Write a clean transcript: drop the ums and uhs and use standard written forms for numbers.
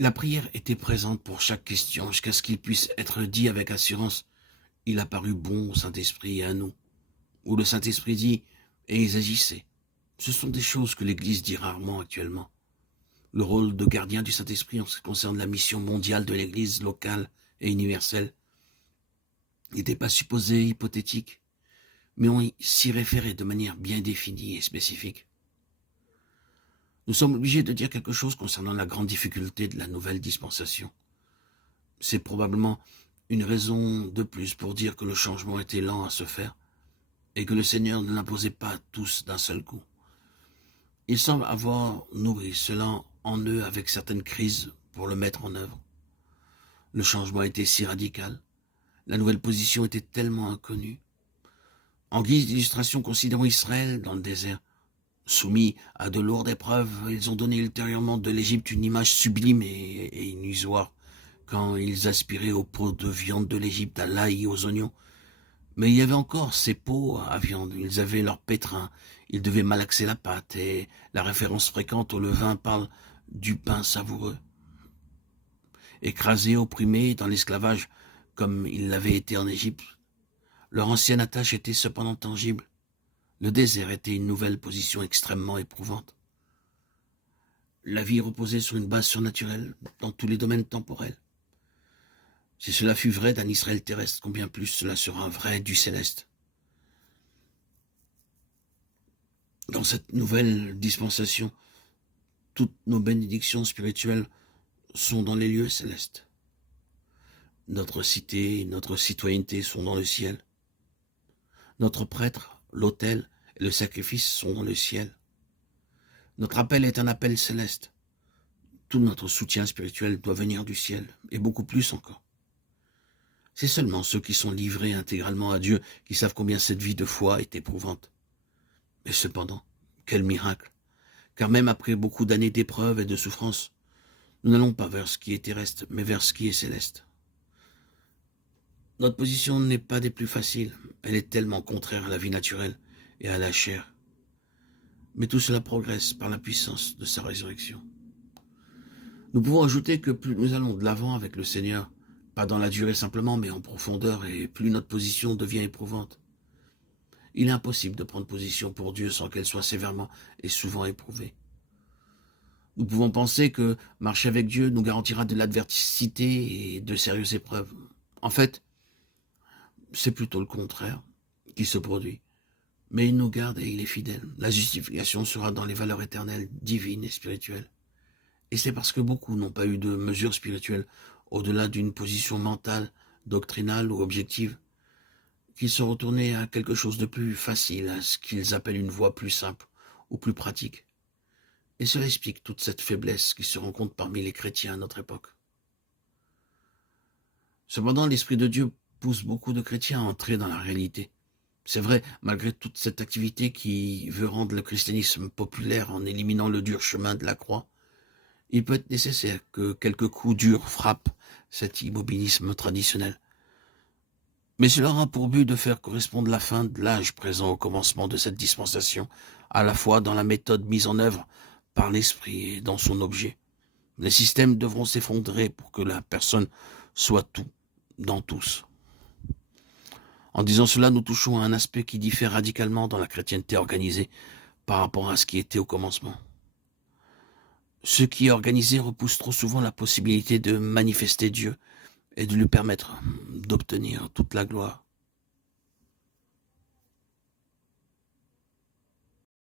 La prière était présente pour chaque question jusqu'à ce qu'il puisse être dit avec assurance. Il a paru bon au Saint-Esprit et à nous. Ou le Saint-Esprit dit, et ils agissaient. Ce sont des choses que l'Église dit rarement actuellement. Le rôle de gardien du Saint-Esprit en ce qui concerne la mission mondiale de l'Église locale et universelle n'était pas supposé hypothétique, mais on s'y référait de manière bien définie et spécifique. Nous sommes obligés de dire quelque chose concernant la grande difficulté de la nouvelle dispensation. C'est probablement une raison de plus pour dire que le changement était lent à se faire et que le Seigneur ne l'imposait pas à tous d'un seul coup. Il semble avoir nourri cela en eux avec certaines crises pour le mettre en œuvre. Le changement était si radical, la nouvelle position était tellement inconnue. En guise d'illustration, considérons Israël dans le désert. Soumis à de lourdes épreuves, ils ont donné ultérieurement de l'Égypte une image sublime et illusoire, quand ils aspiraient aux pots de viande de l'Égypte, à l'ail et aux oignons. Mais il y avait encore ces pots à viande, ils avaient leur pétrin, ils devaient malaxer la pâte, et la référence fréquente au levain parle du pain savoureux. Écrasés, opprimés dans l'esclavage, comme ils l'avaient été en Égypte, leur ancienne attache était cependant tangible. Le désert était une nouvelle position extrêmement éprouvante. La vie reposait sur une base surnaturelle dans tous les domaines temporels. Si cela fut vrai d'un Israël terrestre, combien plus cela sera vrai du céleste. Dans cette nouvelle dispensation, toutes nos bénédictions spirituelles sont dans les lieux célestes. Notre cité, notre citoyenneté sont dans le ciel. Notre prêtre, l'autel et le sacrifice sont dans le ciel. Notre appel est un appel céleste. Tout notre soutien spirituel doit venir du ciel, et beaucoup plus encore. C'est seulement ceux qui sont livrés intégralement à Dieu qui savent combien cette vie de foi est éprouvante. Mais cependant, quel miracle! Car même après beaucoup d'années d'épreuves et de souffrances, nous n'allons pas vers ce qui est terrestre, mais vers ce qui est céleste. Notre position n'est pas des plus faciles, elle est tellement contraire à la vie naturelle et à la chair. Mais tout cela progresse par la puissance de sa résurrection. Nous pouvons ajouter que plus nous allons de l'avant avec le Seigneur, pas dans la durée simplement, mais en profondeur, et plus notre position devient éprouvante. Il est impossible de prendre position pour Dieu sans qu'elle soit sévèrement et souvent éprouvée. Nous pouvons penser que marcher avec Dieu nous garantira de l'adversité et de sérieuses épreuves. En fait, c'est plutôt le contraire qui se produit. Mais il nous garde et il est fidèle. La justification sera dans les valeurs éternelles, divines et spirituelles. Et c'est parce que beaucoup n'ont pas eu de mesure spirituelle au-delà d'une position mentale, doctrinale ou objective, qu'ils sont retournés à quelque chose de plus facile, à ce qu'ils appellent une voie plus simple ou plus pratique. Et cela explique toute cette faiblesse qui se rencontre parmi les chrétiens à notre époque. Cependant, l'Esprit de Dieu pousse beaucoup de chrétiens à entrer dans la réalité. C'est vrai, malgré toute cette activité qui veut rendre le christianisme populaire en éliminant le dur chemin de la croix, il peut être nécessaire que quelques coups durs frappent cet immobilisme traditionnel. Mais cela aura pour but de faire correspondre la fin de l'âge présent au commencement de cette dispensation, à la fois dans la méthode mise en œuvre par l'Esprit et dans son objet. Les systèmes devront s'effondrer pour que la personne soit tout, dans tous. En disant cela, nous touchons à un aspect qui diffère radicalement dans la chrétienté organisée par rapport à ce qui était au commencement. Ce qui est organisé repousse trop souvent la possibilité de manifester Dieu et de lui permettre d'obtenir toute la gloire.